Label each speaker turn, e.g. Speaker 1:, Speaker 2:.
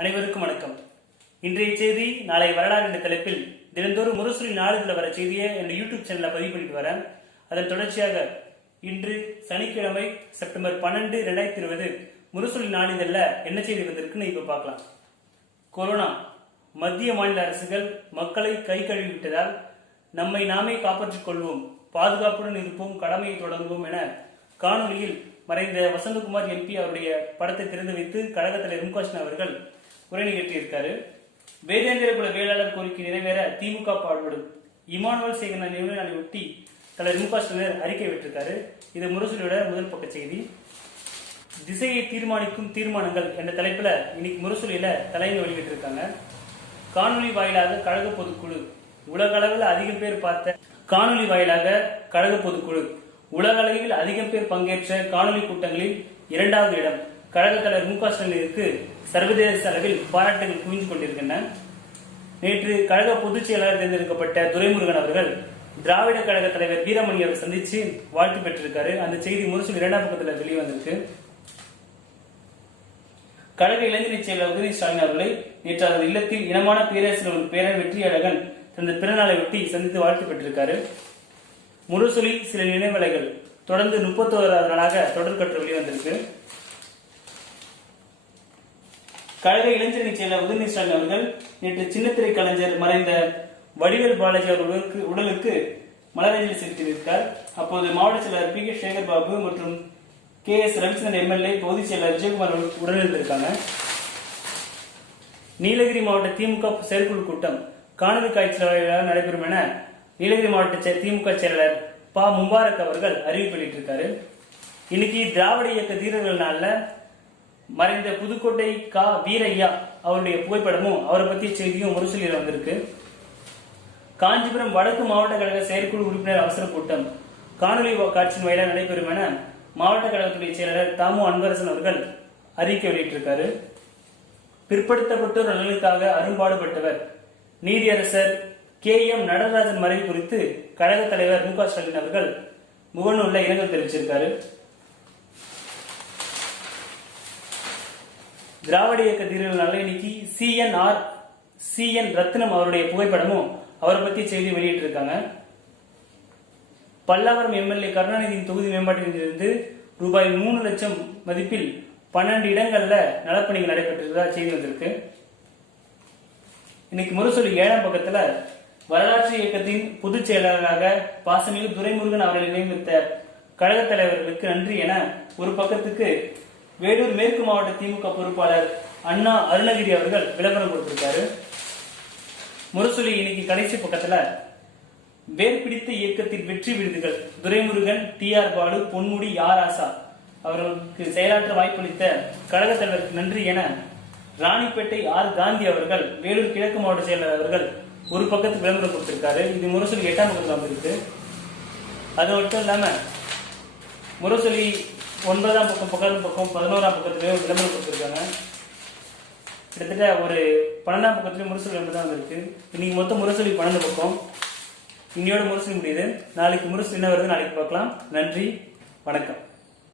Speaker 1: அனைவருக்கும் வணக்கம். இன்றைய செய்தி நாளை வரலாறு என்ற தலைப்பில் தினந்தோறும் முரசொலி நாளிதழில் வர செய்தியை என் யூடியூப் சேனலில் பதிவு பண்ணிட்டு வரேன். அதன் தொடர்ச்சியாக இன்று சனிக்கிழமை செப்டம்பர் பன்னெண்டு ரெண்டாயிரத்தி இருபது முரசொலி நாளிதழில் என்ன செய்தி வந்திருக்குன்னு இப்போ பார்க்கலாம். கொரோனா. மத்திய மாநில அரசுகள் மக்களை கை கழுவி விட்டதால் நம்மை நாமே காப்பாற்றிக் கொள்வோம் பாதுகாப்புடன் இருப்போம் கடமையை தொடங்குவோம் என காணொலியில் மறைந்த வசந்தகுமார் எம்பி அவருடைய படத்தை திறந்து வைத்து கழக தலைவர் அவர்கள் உரை நிகழ்த்தியிருக்காரு. வேதேந்திர குல வேளாளர் கோரிக்கை நிறைவேற திமுக பாடுபடும் இமானுவல் சேகரன் நினைவு ஒட்டி தலைவர் முகாஷ்ணனர் அறிக்கை விட்டிருக்காரு. இது முரசொலியோட முதல் பக்க செய்தி. திசையை தீர்மானிக்கும் தீர்மானங்கள் என்ற தலைப்புல இன்னைக்கு முரசொலியில தலைமை வெளியிட்டிருக்காங்க. காணொலி வாயிலாக கழக பொதுக்குழு உலக அளவில் அதிகம் பேர் பார்த்த காணொலி வாயிலாக கழக பொதுக்குழு உலக அளவில் அதிகம் பேர் பங்கேற்ற காணொலி கூட்டங்களில் இரண்டாவது இடம். கழக தலைவர் மு க ஸ்டாலினுக்கு சர்வதேச அளவில் பாராட்டுகள் குவிந்து கொண்டிருக்கின்றன. நேற்று கழக பொதுச் செயலாளர் தேர்ந்தெடுக்கப்பட்ட துரைமுருகன் அவர்கள் திராவிட கழக தலைவர் வீரமணி அவர் சந்திச்சு வாழ்த்து பெற்றிருக்காரு. அந்த செய்தி முரசொலி இரண்டாம் பக்கத்தில் வெளியே வந்திருக்கு. கழக இளைஞரை செயலர் உதவி ஸ்டாலின் அவர்களை நேற்று அவரது இல்லத்தில் இனமான பேரரசர் பேரன் வெற்றியழகன் தனது பிறநாளை ஒட்டி சந்தித்து வாழ்த்து பெற்றிருக்காரு. முரசொலி சில நினைவலைகள் தொடர்ந்து முப்பத்தோராவது நாளாக தொடர் கற்று வெளிவந்திருக்கு கழக இளைஞரணி செயலர் உதயநிதி ஸ்டாலின் அவர்கள் நேற்று சின்னத்திரை கலைஞர் மறைந்த வடிவேல் பாலாஜி அவர்களுக்கு உடலுக்கு மலரஞ்சலி செலுத்தியிருக்கார் அப்போது மாவட்ட செயலர் பி கே சேகர் பாபு மற்றும் கே எஸ் ரவிச்சந்திரன் எம்எல்ஏ பொதுச் செயலர் விஜயகுமார் உடனிருந்திருக்காங்க. நீலகிரி மாவட்ட திமுக செயற்குழு கூட்டம் காணொலி காட்சி நடைபெறும் என நீலகிரி மாவட்ட திமுக செயலர் பா. முபாரக் அவர்கள் அறிவிப்பு வெளியிட்டிருக்காரு. இன்னைக்கு திராவிட இயக்க தீரர்கள் நாள்ல மறைந்த புதுக்கோட்டை கா வீரையா அவருடைய புகைப்படமும் அவரை பற்றிய செய்தியும் ஒரு முரசொலியில் வந்திருக்கு. காஞ்சிபுரம் வடக்கு மாவட்ட கழக செயற்குழு உறுப்பினர் அவசர கூட்டம். காணொலி காட்சியின் வாயிலாக நடைபெறும் என மாவட்ட கழகத்துடைய செயலாளர் தாமு அன்பரசன் அவர்கள் அறிக்கை வெளியிட்டிருக்காரு. பிற்படுத்தப்பட்டோர் நலனுக்காக அரும்பாடுபட்டவர். நீதியரசர் கே எம் நடராஜன் மறைவு குறித்து கழக தலைவர் மு க ஸ்டாலின் அவர்கள் முகநூலில் இரங்கல் தெரிவிச்சிருக்காரு. திராவிட இயக்க தீரர்கள் நல்ல இன்னைக்கு சிஎன்ஆர் சிஎன் ரத்னம் அவருடைய புகைப்படமும் அவரை பத்தி செய்தி வெளியிட்டிருக்காங்க. பல்லாவரம் எம்எல்ஏ கருணாநிதியின் தொகுதி மேம்பாட்டிலிருந்து ரூபாய் மூணு லட்சம் மதிப்பில் பன்னெண்டு இடங்கள்ல நலப்பணிகள் நடைபெற்றிருந்ததா செய்தி வந்திருக்கு. இன்னைக்கு முரசொலி ஏழாம் பக்கத்துல வரலாற்று இயக்கத்தின் பொதுச் செயலாளராக பாசமிகு துரைமுருகன் அவர்களை நியமித்த கழக தலைவர்களுக்கு நன்றி என ஒரு பக்கத்துக்கு வேலூர் மேற்கு மாவட்ட திமுக பொறுப்பாளர் அண்ணா அருணகிரி அவர்கள் விளம்பரம் கொடுத்திருக்காரு. முரசொலி இன்னைக்கு கடைசி பக்கத்துல வேர் பிடித்த இயக்கத்தின் வெற்றி விருதுகள். துரைமுருகன் டி ஆர் பாலு பொன்முடி ஆர் ஆசா அவர்களுக்கு செயலாற்ற வாய்ப்பளித்த கழக தலைவருக்கு நன்றி என ராணிப்பேட்டை ஆர் காந்தி அவர்கள் வேலூர் கிழக்கு மாவட்ட செயலாளர் அவர்கள் ஒரு பக்கத்துக்கு விளம்பரம் கொடுத்திருக்காரு. இது முரசொலி எட்டாம் பக்கத்தில் வந்திருக்கு அது மட்டும் இல்லாம முரசொலி ஒன்பதாம் பக்கம் பக்கம் பக்கம் பதினோராம் பக்கத்துலேயும் விளம்பரம் கொடுத்துருக்காங்க. கிட்டத்தட்ட ஒரு பன்னெண்டாம் பக்கத்துலேயும் முரசொலி விளம்பரம் தான் வந்திருக்கு. இன்னைக்கு மொத்தம் முரசொலி பன்னெண்டு பக்கம். இன்னையோட முரசொலி முடியுது. நாளைக்கு முரசொலி என்ன வருது? நாளைக்கு பார்க்கலாம். நன்றி. வணக்கம்.